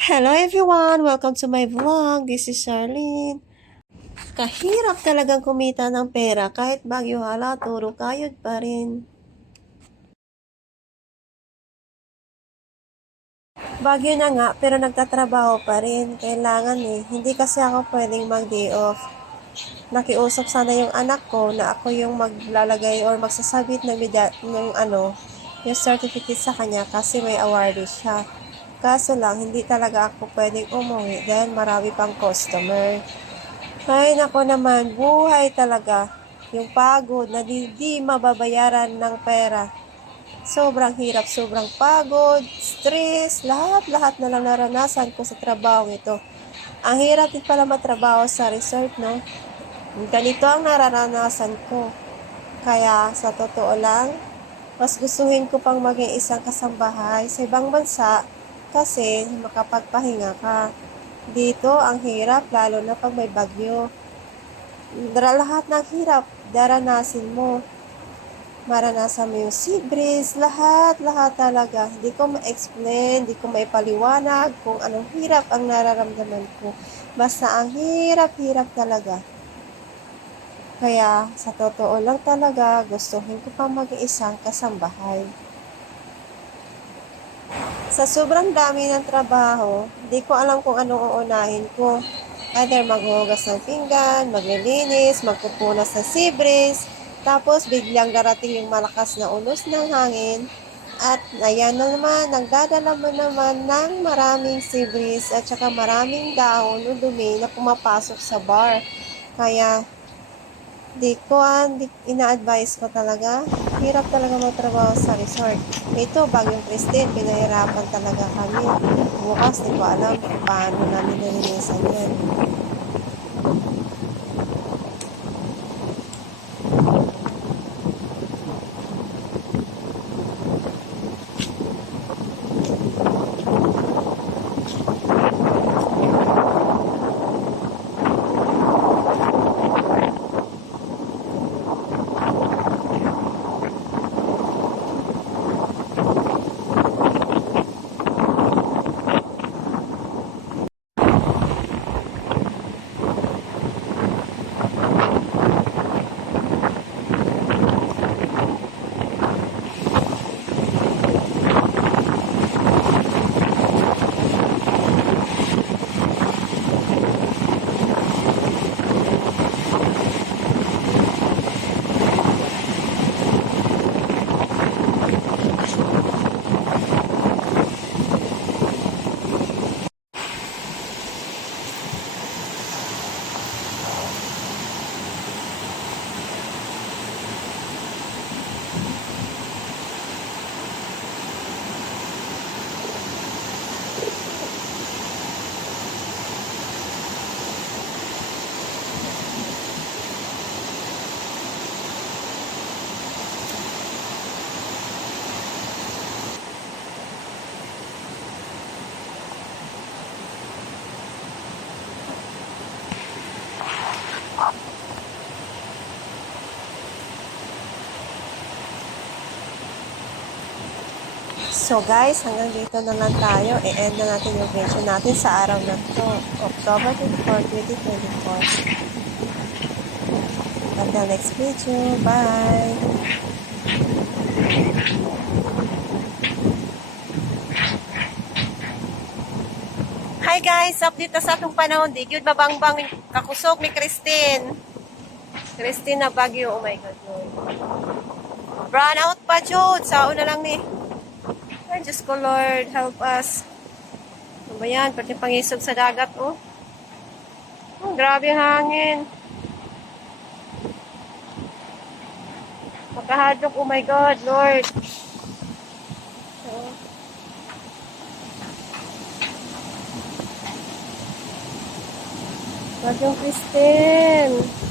Hello everyone! Welcome to my vlog. This is Charlene. Kahirap talagang kumita ng pera kahit bagyo hala, turo kayod pa rin. Bagyo na nga, pero nagtatrabaho pa rin. Kailangan eh. Hindi kasi ako pwedeng mag-day off. Nakiusap sana yung anak ko na ako yung maglalagay or magsasabit yung certificate sa kanya kasi may awarded siya. Kaso lang, hindi talaga ako pwedeng umuwi dahil marami pang customer. Ay, nako naman, buhay talaga. Yung pagod na di mababayaran ng pera. Sobrang hirap, sobrang pagod, stress, lahat-lahat na lang naranasan ko sa trabaho ito. Ang hirap din pala matrabaho sa resort, no? Ganito ang nararanasan ko. Kaya, sa totoo lang, mas gustuhin ko pang maging isang kasambahay sa ibang bansa kasi makapagpahinga ka. Dito, ang hirap, lalo na pag may bagyo. Lahat ng hirap, daranasin mo. Maranasan mo yung sea breeze, lahat talaga. Hindi ko ma-explain, hindi ko maipaliwanag kung anong hirap ang nararamdaman ko. Basta ang hirap talaga. Kaya, sa totoo lang talaga, gustuhin ko pa mag-iisang kasambahay. Sa sobrang dami ng trabaho, di ko alam kung anong uunahin ko. Either maghuhugas ng pinggan, maglilinis, magpupunas ng sea breeze, tapos biglang darating yung malakas na unos ng hangin. At ayan na naman, nagdadala mo naman ng maraming sea breeze at saka maraming dahon o dumi na pumapasok sa bar. Kaya ina-advise ko talaga. Hirap talaga magtrabaho sa resort. Ito, bagyong Christine, pinahirapan talaga kami. Bukas, di ko alam kung paano namin nalinisan yan. So guys, hanggang dito na lang tayo. I-end na natin yung video natin sa araw na to, October 24, 2024. Until next video. Bye! Hi guys! Update na sa atong panahon. Di yun babangbang kakusog ni Christine. Christine na Baguio. Oh my God, Lord. Brown out pa, Jude. Sao na lang ni. Ay, Diyos ko, Lord, help us. Ano ba yan? Pati pangisog sa dagat, oh. Oh, grabe hangin. Makahadlok, oh my God, Lord. Oh. Wag yung Christine.